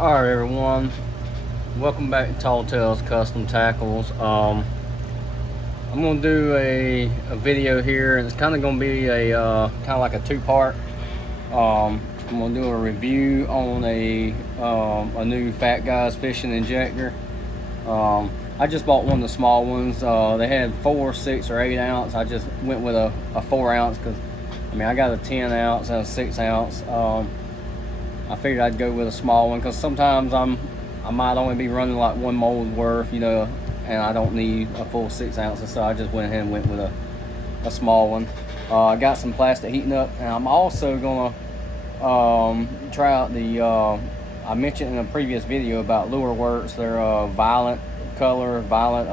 Alright everyone, welcome back to Tall Tales Custom Tackles. I'm going to do a video here. It's kind of going to be a kind of like a two-part. I'm going to do a review on a new Fat Guys fishing injector. I just bought one of the small ones. They had 4, 6, or 8 ounce. I just went with a 4 ounce because I got a 10 ounce and a 6 ounce. I figured I'd go with a small one because sometimes I might only be running like one mold worth, and I don't need a full 6 ounces, so I just went ahead and went with a small one. I got some plastic heating up, and I'm also gonna try out the I mentioned in a previous video about lureworks. They're violet color, violet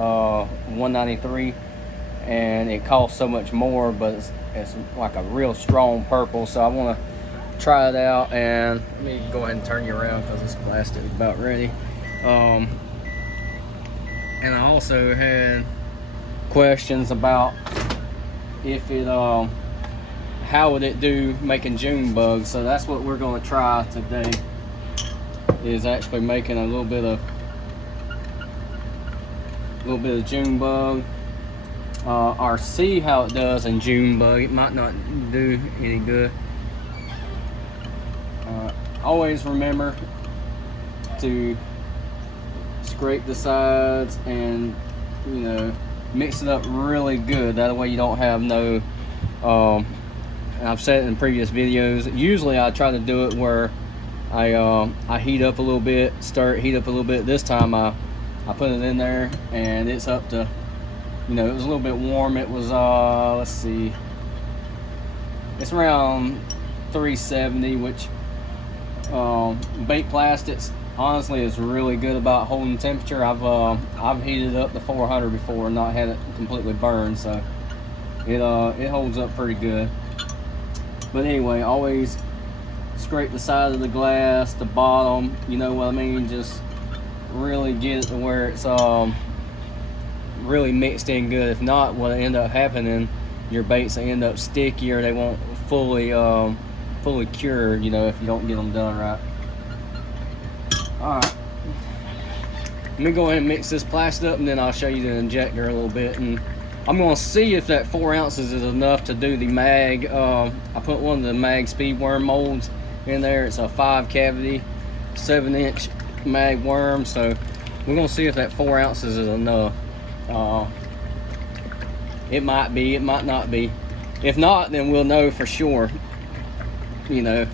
193, and it costs so much more, but it's like a real strong purple, so I want to try it out. And let me go ahead and turn you around because this plastic is about ready. And I also had questions about if it how would it do making June bugs. So that's what we're going to try today, is actually making a little bit of June bug, or see how it does in June bug. It might not do any good. Always remember to scrape the sides and mix it up really good. That way you don't have no I've said it in previous videos, usually I try to do it where I heat up a little bit, heat up a little bit. This time I put it in there and it's up to, it was a little bit warm. It was let's see, it's around 370, which bait plastics honestly is really good about holding temperature. I've heated up to 400 before and not had it completely burned, so it holds up pretty good. But anyway, always scrape the side of the glass, the bottom, you know what I mean, just really get it to where it's really mixed in good. If not, what'll end up happening, your baits will end up sticky, or they won't fully cured, if you don't get them done right. Alright, let me go ahead and mix this plastic up, and then I'll show you the injector a little bit, and I'm going to see if that 4 ounces is enough to do the mag. I put one of the mag speed worm molds in there. It's a 5 cavity 7-inch mag worm, so we're going to see if that 4 ounces is enough. It might be, it might not be. If not, then we'll know for sure. You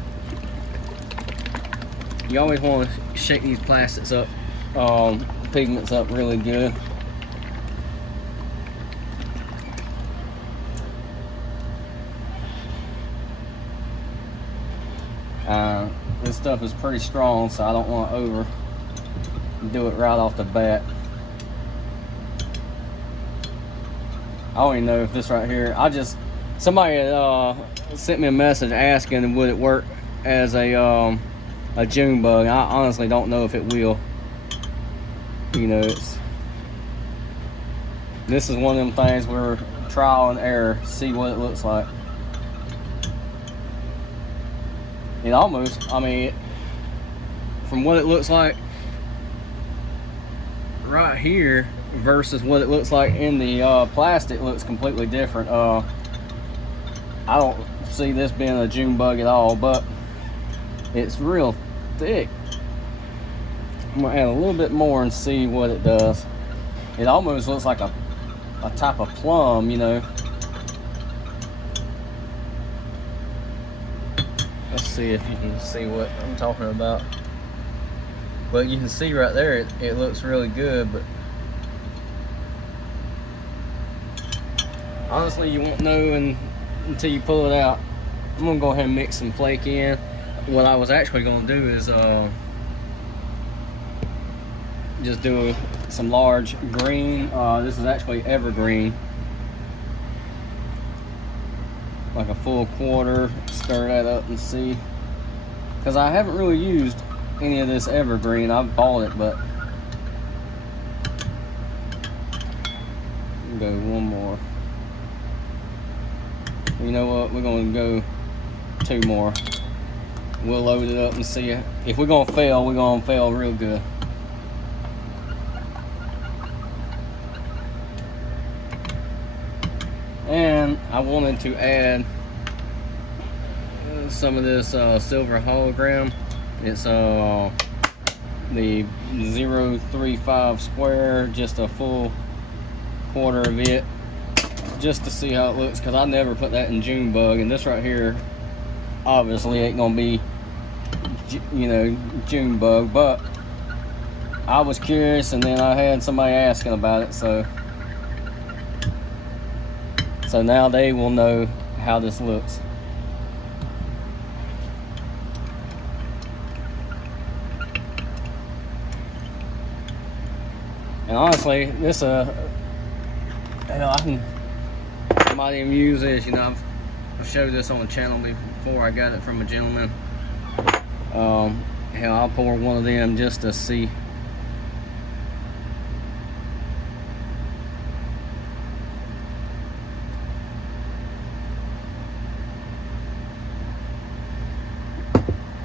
always want to shake these plastics up, pigments up really good. This stuff is pretty strong, so I don't want to overdo it right off the bat. I don't even know if this right here, somebody sent me a message asking would it work as a June bug. I honestly don't know if it will. This is one of them things where trial and error, see what it looks like. It almost, from what it looks like right here versus what it looks like in the plastic, looks completely different. I don't see this being a June bug at all, but it's real thick. I'm gonna add a little bit more and see what it does. It almost looks like a type of plum, Let's see if you can see what I'm talking about. Well, you can see right there, it looks really good, but honestly, you won't know until you pull it out. I'm gonna go ahead and mix some flake in. What I was actually gonna do is just do some large green. This is actually evergreen, like a full quarter. Stir that up and see, because I haven't really used any of this evergreen. I've bought it, but go one more. You know what, we're going to go 2 more. we'll load it up and see it. If we're gonna fail, we're gonna fail real good. And I wanted to add some of this silver hologram. It's the 035 square, just a full quarter of it, just to see how it looks, because I never put that in Junebug, and this right here obviously ain't gonna be, you know, Junebug, but I was curious, and then I had somebody asking about it, so now they will know how this looks. And honestly, this hell, I might even use this. You know, I've showed this on the channel before. I got it from a gentleman. Hell, I'll pour one of them just to see.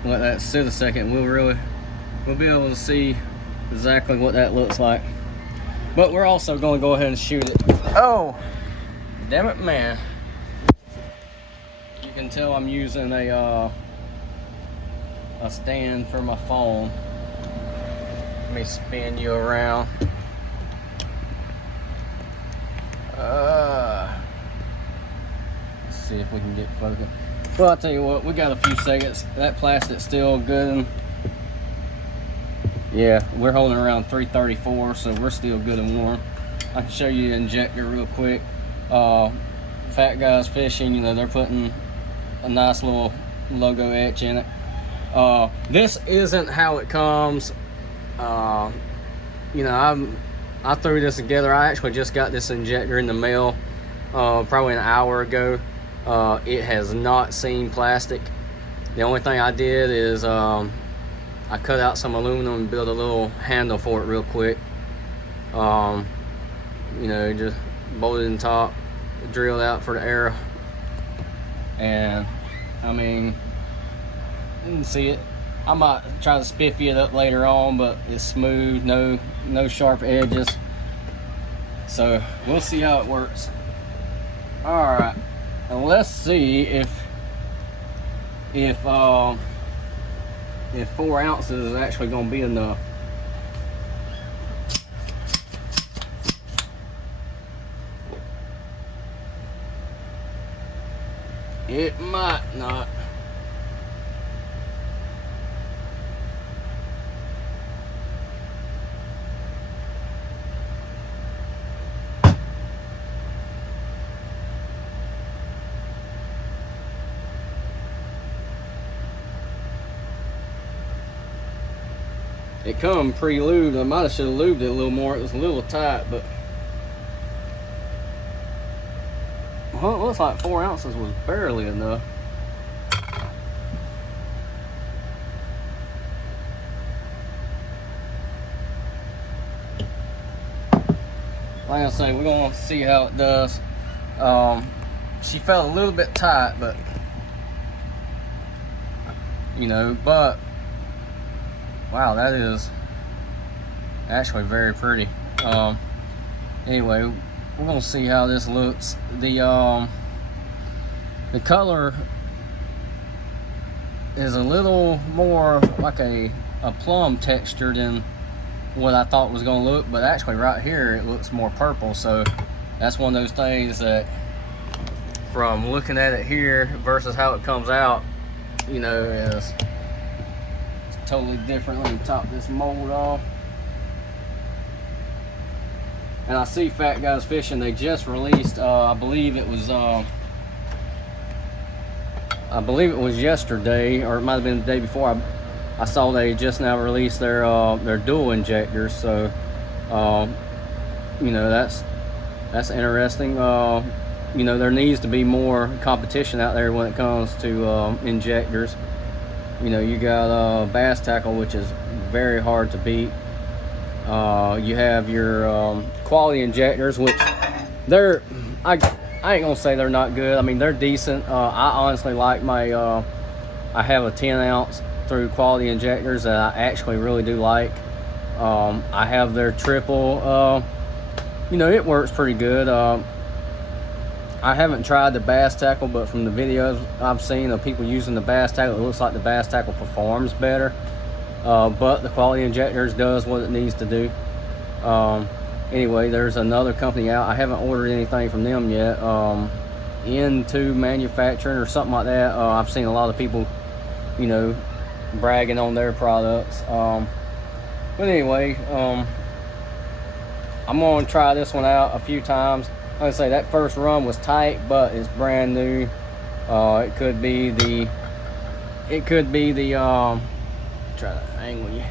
Let that sit a second. We'll be able to see exactly what that looks like. But we're also going to go ahead and shoot it. Oh, damn it, man! You can tell I'm using a stand for my phone. Let me spin you around. Let's see if we can get focused. Well, I'll tell you what, we got a few seconds. That plastic's still good. Yeah, we're holding around 334, so we're still good and warm. I can show you the injector real quick. Fat Guys Fishing, you know, they're putting a nice little logo etch in it. This isn't how it comes. You know, I threw this together. I actually just got this injector in the mail probably an hour ago. It has not seen plastic. The only thing I did is I cut out some aluminum and built a little handle for it real quick. You know, just bolted in top, drilled out for the arrow, and I mean, you can see it. I might try to spiffy it up later on, but it's smooth, no sharp edges. So we'll see how it works. All right, and let's see if 4 ounces is actually going to be enough. It might not. It come pre-lubed. I might have should have lubed it a little more. It was a little tight, but well, it looks like 4 ounces was barely enough. Like I say, we're gonna see how it does. She felt a little bit tight, but you know, but wow, that is actually very pretty. Anyway, we're gonna see how this looks. The color is a little more like a plum texture than what I thought was gonna look, but actually right here it looks more purple. So that's one of those things that, from looking at it here versus how it comes out, you know, is totally different. Let me top this mold off. And I see Fat Guys Fishing, they just released, I believe it was yesterday, or it might have been the day before. I saw they just now released their dual injectors. So you know, that's interesting. You know, there needs to be more competition out there when it comes to injectors. You know, you got bass tackle, which is very hard to beat. You have your quality injectors, which they're, I ain't gonna say they're not good. I mean, they're decent. I honestly like my I I have a 10 ounce through Quality Injectors that I actually really do like. I have their triple. You know, it works pretty good. I haven't tried the bass tackle, but from the videos I've seen of people using the bass tackle, it looks like the bass tackle performs better. But the Quality Injectors does what it needs to do. Anyway, there's another company out. I haven't ordered anything from them yet. Into manufacturing or something like that. I've seen a lot of people, you know, bragging on their products. But anyway, I'm gonna try this one out a few times. Like I say, that first run was tight, but it's brand new. It could be the try to angle you.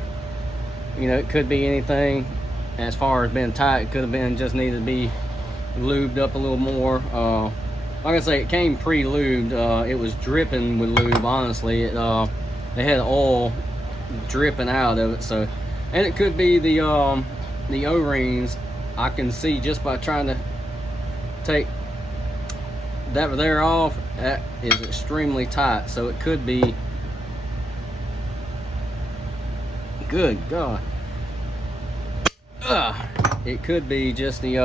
You know, it could be anything. As far as being tight, it could have been just needed to be lubed up a little more. Like I say, it came pre-lubed. It was dripping with lube, honestly. They had oil dripping out of it. So, and it could be the O-rings. I can see just by trying to take that there off, that is extremely tight. So it could be, good God, it could be just the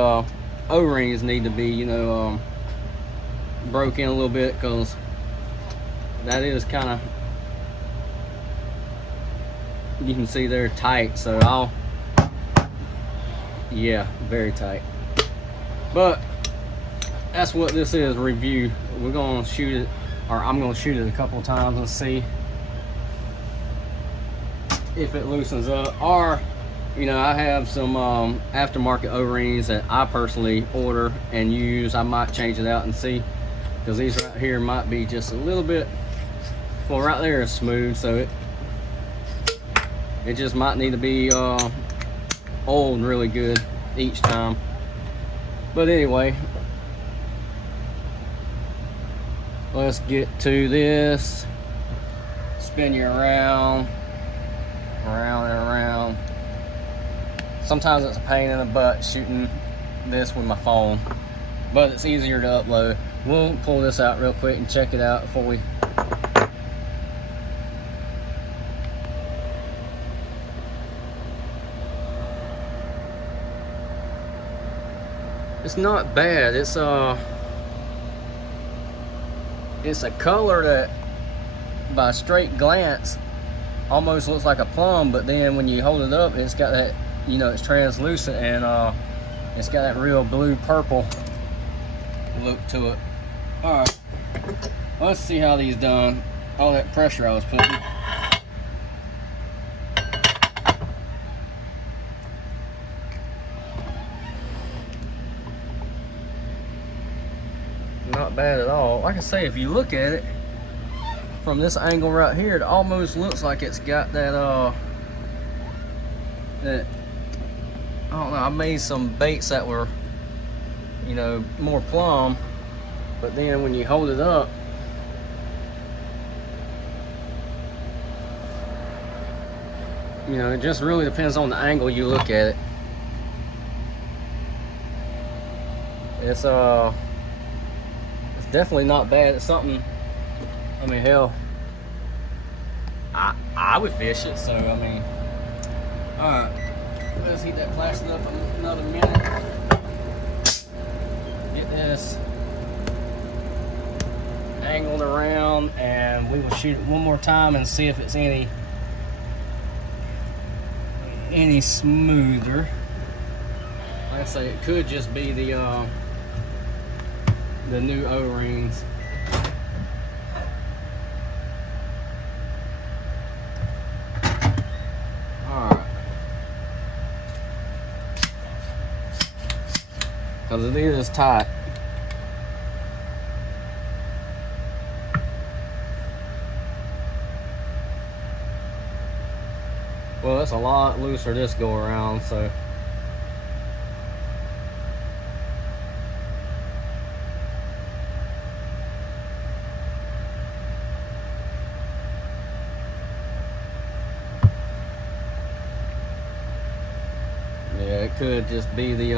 O-rings need to be, you know, broke in a little bit, because that is kind of, you can see they're tight. So yeah, very tight. But that's what this is, review. We're gonna shoot it, or I'm gonna shoot it a couple of times and see if it loosens up. Or, you know, I have some aftermarket O-rings that I personally order and use. I might change it out and see, because these right here might be just a little bit, well, right there is smooth, so it just might need to be oiled really good each time. But anyway, let's get to this. Spin you around and around. Sometimes it's a pain in the butt shooting this with my phone, but it's easier to upload. We'll pull this out real quick and check it out before we. It's not bad. It's a color that by straight glance almost looks like a plum, but then when you hold it up, it's got that, you know, it's translucent, and it's got that real blue purple look to it. All right, let's see how these done. All that pressure I was putting. Not bad at all. Like I say, if you look at it from this angle right here, it almost looks like it's got that that, I don't know, I made some baits that were, you know, more plumb, but then when you hold it up, you know, it just really depends on the angle you look at it. It's definitely not bad. It's something, I mean, hell, I would fish it, so I mean, all right, let's heat that plastic up another minute. Get this angled around, and we will shoot it one more time and see if it's any smoother. Like I say, it could just be the new O-rings. Alright. Because it is tight. Well, it's a lot looser this go around, so. Yeah, it could just be the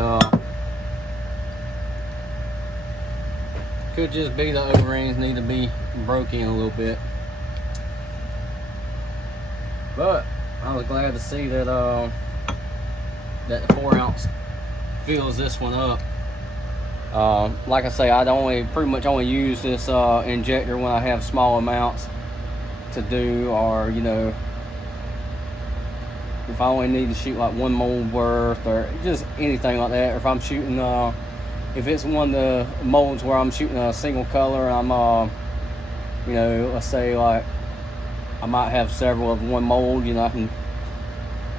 O-rings need to be broke in a little bit. But I was glad to see that that the 4 ounce fills this one up. Like I say, I'd pretty much only use this injector when I have small amounts to do, or you know, if I only need to shoot like 1 mold worth or just anything like that, or if I'm shooting if it's one of the molds where I'm shooting a single color, I'm you know, let's say like I might have several of one mold, you know,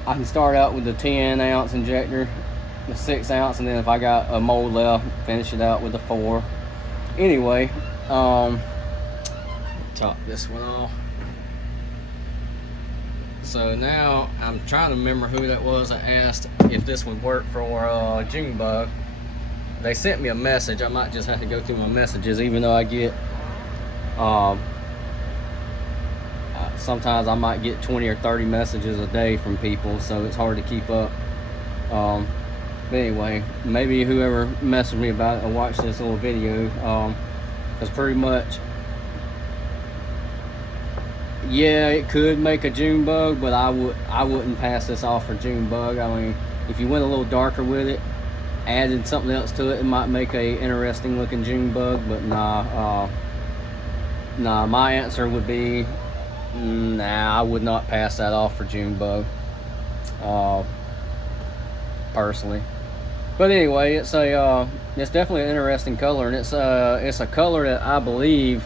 I can start out with the 10 ounce injector, the 6 ounce, and then if I got a mold left, finish it out with the 4. Anyway, top this one off. So now I'm trying to remember who that was. I asked if this would work for June bug. They sent me a message. I might just have to go through my messages, even though I get sometimes I might get 20 or 30 messages a day from people, so it's hard to keep up. But anyway, maybe whoever messaged me about it will watch this little video, because pretty much, yeah, it could make a June bug, but I wouldn't pass this off for June bug. I mean, if you went a little darker with it, added something else to it, it might make a interesting looking June bug. But nah, my answer would be nah, I would not pass that off for June bug, personally. But anyway, it's definitely an interesting color, and it's a color that I believe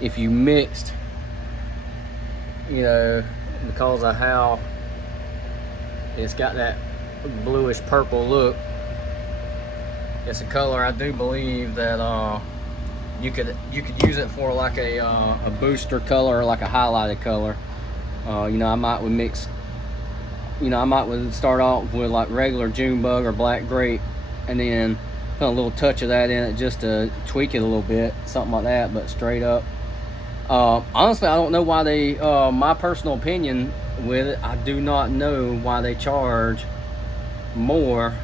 if you mixed, you know, because of how it's got that bluish purple look, it's a color I do believe that you could use it for like a booster color, like a highlighted color. You know, I might would mix, you know, I might would start off with like regular June bug or black grape, and then put a little touch of that in it just to tweak it a little bit, something like that. But straight up, honestly, I don't know why they, my personal opinion with it, I do not know why they charge more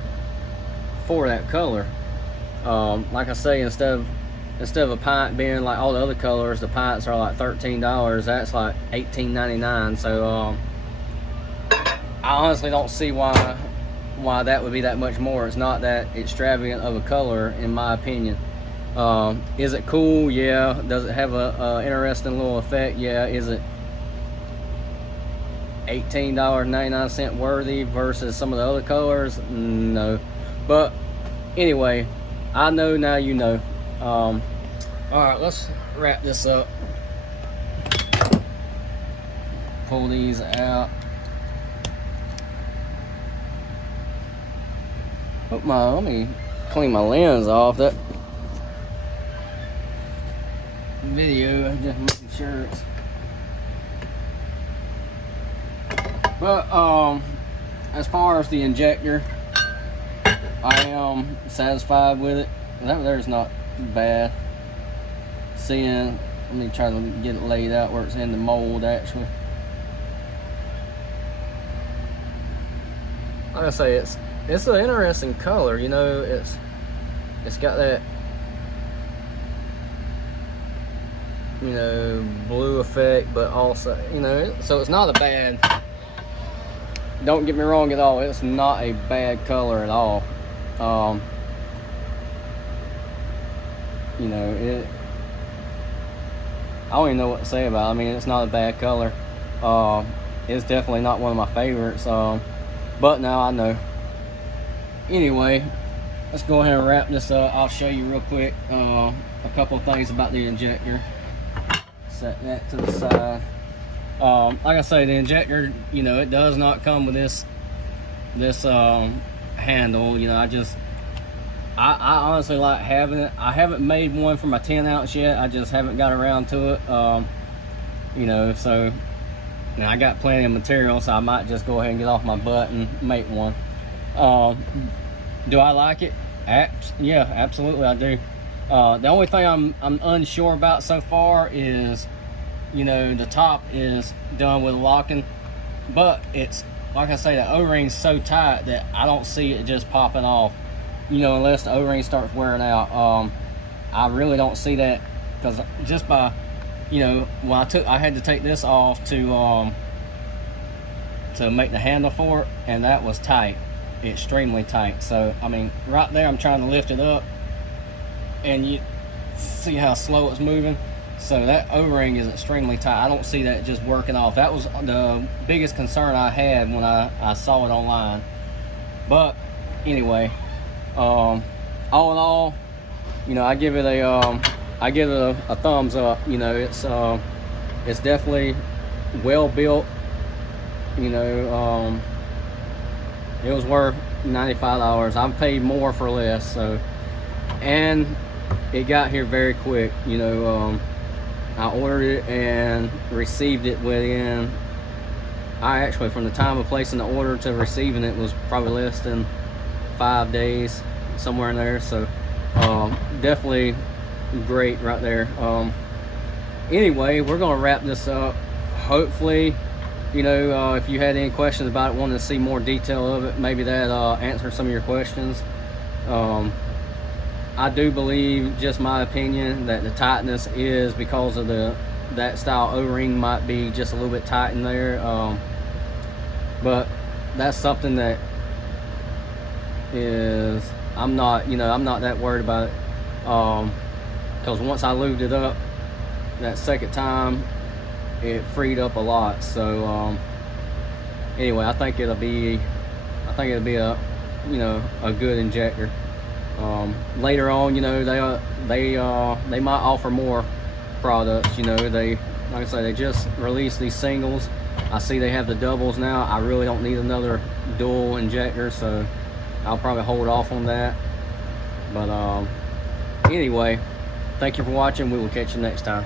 for that color. Like I say, instead of a pint being like all the other colors, the pints are like $13. That's like $18.99. So I honestly don't see why that would be that much more. It's not that extravagant of a color, in my opinion. Is it cool? Yeah. Does it have a interesting little effect? Yeah. Is it $18.99 worthy versus some of the other colors? No. But anyway, I know now you know. All right, let's wrap this up. Pull these out. Let me clean my lens off. That video, I'm just making sure it's. But as far as the injector, I am satisfied with it. That there's not bad. Seeing, let me try to get it laid out where it's in the mold actually. Like I say, it's an interesting color, you know. It's got that, you know, blue effect, but also, you know, so it's not a bad, don't get me wrong at all, it's not a bad color at all. You know, I don't even know what to say about it. I mean, it's not a bad color. It's definitely not one of my favorites, but now I know. Anyway, let's go ahead and wrap this up. I'll show you real quick a couple of things about the injector. Set that to the side. Like I say, the injector, you know, it does not come with this handle. You know, I honestly like having it. I haven't made one for my 10 ounce yet. I just haven't got around to it. You know, so now I got plenty of material, so I might just go ahead and get off my butt and make one. Do I like it? Yeah, absolutely I do. The only thing I'm unsure about so far is, you know, the top is done with locking, but it's, like I say, the O-ring's so tight that I don't see it just popping off, you know, unless the O-ring starts wearing out. I really don't see that, because just by, you know, when I had to take this off to to make the handle for it, and that was tight, extremely tight. So I mean, right there I'm trying to lift it up, and you see how slow it's moving. So that O-ring is extremely tight. I don't see that just working off. That was the biggest concern I had when I saw it online. But anyway, all in all, you know, I give it a thumbs up. You know, it's definitely well built. You know, it was worth $95. I've paid more for less. So, and it got here very quick. You know, I ordered it and received it within, I actually, from the time of placing the order to receiving it was probably less than 5 days, somewhere in there. So definitely great right there. Anyway, we're gonna wrap this up. Hopefully, you know, if you had any questions about it, wanted to see more detail of it, maybe that answered some of your questions. I do believe, just my opinion, that the tightness is because of that style O-ring might be just a little bit tight in there. But that's something that is, I'm not that worried about it. Because once I lubed it up that second time, it freed up a lot. So anyway, I think it'll be a, you know, a good injector. Later on, you know, they might offer more products. You know, like I say, they just released these singles. I see they have the doubles now. I really don't need another dual injector, so I'll probably hold off on that. But anyway, thank you for watching. We will catch you next time.